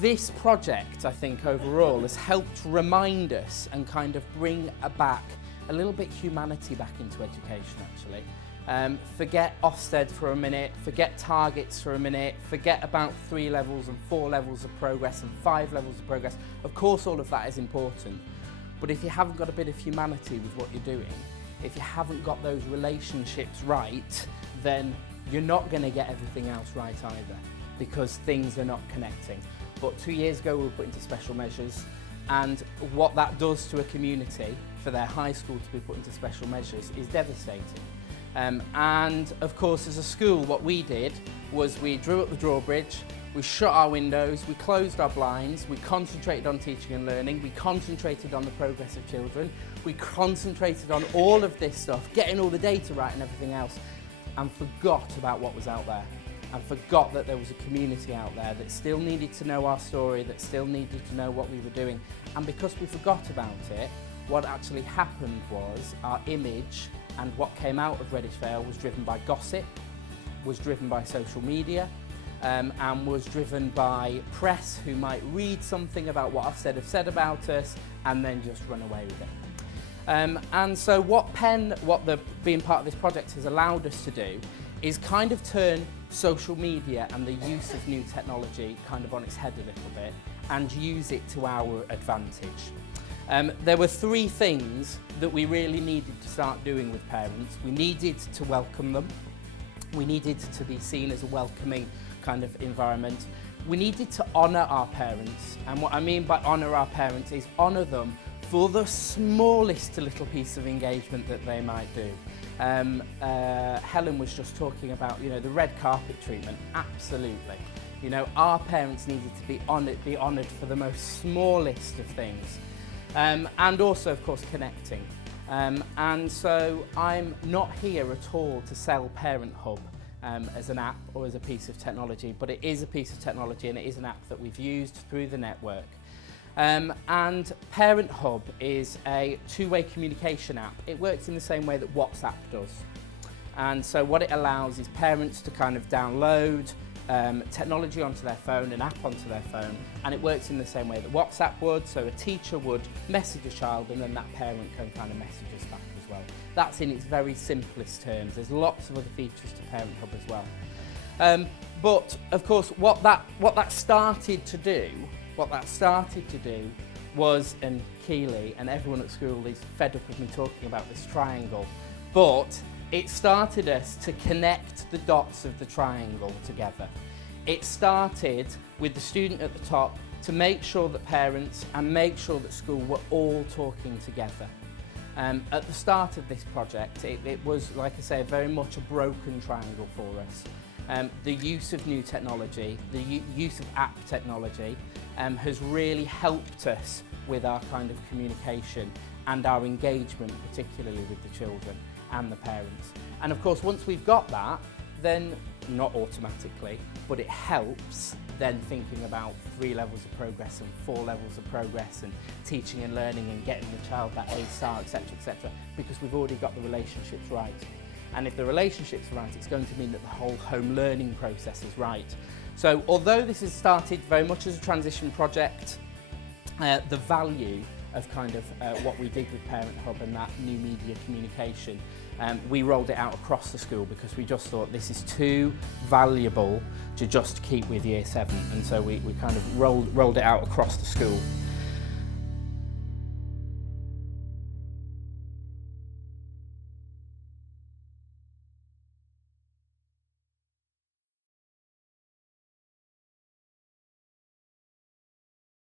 this project, I think, overall has helped remind us and kind of bring back a little bit humanity back into education, actually. Forget Ofsted for a minute, forget targets for a minute, forget about 3 levels and 4 levels of progress and 5 levels of progress. Of course, all of that is important, but if you haven't got a bit of humanity with what you're doing, if you haven't got those relationships right, then you're not going to get everything else right either, because things are not connecting. But 2 years ago we were put into special measures, and what that does to a community for their high school to be put into special measures is devastating. And of course, as a school, what we did was we drew up the drawbridge, we shut our windows, we closed our blinds, we concentrated on teaching and learning, we concentrated on the progress of children, we concentrated on all of this stuff, getting all the data right and everything else, and forgot about what was out there, and forgot that there was a community out there that still needed to know our story, that still needed to know what we were doing. And because we forgot about it, what actually happened was our image and what came out of Reddish Vale was driven by gossip, was driven by social media, and was driven by press who might read something about what Ofsted have said about us and then just run away with it. And so what being part of this project has allowed us to do is kind of turn social media and the use of new technology kind of on its head a little bit and use it to our advantage. There were 3 things that we really needed to start doing with parents. We needed to welcome them. We needed to be seen as a welcoming kind of environment. We needed to honour our parents, and what I mean by honour our parents is honour them for the smallest little piece of engagement that they might do. Helen was just talking about, you know, the red carpet treatment. Absolutely. You know, our parents needed to be honoured for the most smallest of things. And also, of course, connecting. And so I'm not here at all to sell Parent Hub as an app or as a piece of technology, but it is a piece of technology and it is an app that we've used through the network. And Parent Hub is a 2-way communication app. It works in the same way that WhatsApp does. And so what it allows is parents to kind of download technology onto their phone, an app onto their phone, and it works in the same way that WhatsApp would. So a teacher would message a child and then that parent can kind of message us back as well. That's in its very simplest terms. There's lots of other features to Parent Hub as well. But of course what that started to do was, and Keely and everyone at school is fed up with me talking about this triangle, but it started us to connect the dots of the triangle together. It started with the student at the top to make sure that parents and make sure that school were all talking together. At the start of this project, it was, like I say, very much a broken triangle for us. The use of new technology, the use of app technology has really helped us with our kind of communication and our engagement, particularly with the children and the parents. And of course, once we've got that, then not automatically, but it helps then thinking about 3 levels of progress and 4 levels of progress and teaching and learning and getting the child that A star, etc., because we've already got the relationships right. And if the relationships are right, it's going to mean that the whole home learning process is right. So although this has started very much as a transition project, the value of kind of what we did with Parent Hub and that new media communication, we rolled it out across the school because we just thought this is too valuable to just keep with Year 7, and so we kind of rolled it out across the school.